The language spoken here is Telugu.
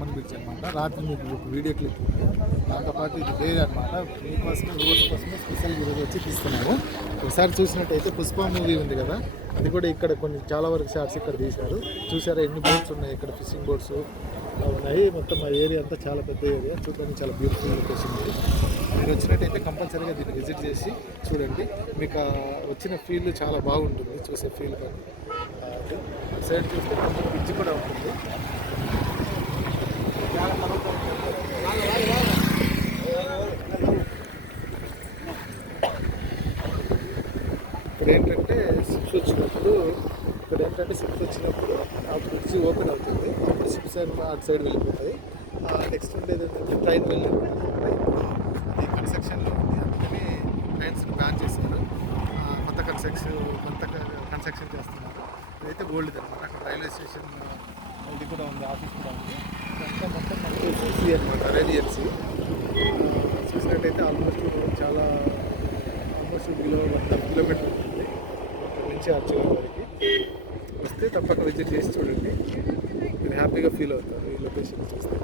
కమ్మన్ బ్రిడ్జ్ అనమాట. రాత్రి మీకు ఒక వీడియో క్లిప్ ఉంది, దాంతోపాటు ఇది వేరే అనమాట. మీకోసమే రోడ్స్ కోసమే స్పెషల్ ఈరోజు వచ్చి తీస్తున్నాము. ఒకసారి చూసినట్టయితే పుష్ప మూవీ ఉంది కదా, అది కూడా ఇక్కడ కొన్ని చాలా వరకు షార్ట్స్ ఇక్కడ తీశారు. చూసారా ఎన్ని బోట్స్ ఉన్నాయి ఇక్కడ, ఫిషింగ్ బోట్స్ ఉన్నాయి. మొత్తం ఆ ఏరియా అంతా చాలా పెద్ద ఏరియా, చూడడానికి చాలా బ్యూటిఫుల్ లొకేషన్ ఉంది. మీరు వచ్చినట్టయితే కంపల్సరీగా దీన్ని విజిట్ చేసి చూడండి. మీకు వచ్చిన ఫీల్ చాలా బాగుంటుంది, చూసే ఫీల్. కానీ సైడ్ చూస్తే కొంచెం బ్రిడ్జ్ కూడా ఉంటుంది. షిప్స్ వచ్చినప్పుడు ఆ బ్రిడ్జ్ ఓపెన్ అవుతుంది. అప్పుడు షిప్స్ అటు సైడ్ వెళ్ళిపోతాయి. నెక్స్ట్ ఉండేది ఏంటంటే ట్రైన్ వెళ్ళిపోతుంది. అది కన్స్ట్రక్షన్లో ఉంది, అందుకని ట్రైన్స్ని బ్యాన్ చేశారు. కొత్త కన్స్ట్రక్షన్ చేస్తున్నారు. ఇదైతే గోల్డ్ అనమాట. అక్కడ రైల్వే స్టేషన్ ఇది కూడా ఉంది, ఆఫీస్ కూడా ఉంది. ఇదంతా మొత్తం మనకి సీ అనమాట, అరేబియన్ సీ. చూసినట్టయితే ఆల్మోస్ట్ బిలో 100 కిలోమీటర్ ఉంటుంది ఇక్కడ నుంచి అర్చుగా వరకు. వస్తే తప్పక విజిట్ చేసి చూడండి, మీరు హ్యాపీగా ఫీల్ అవుతారు ఈ లొకేషన్ చూస్తే.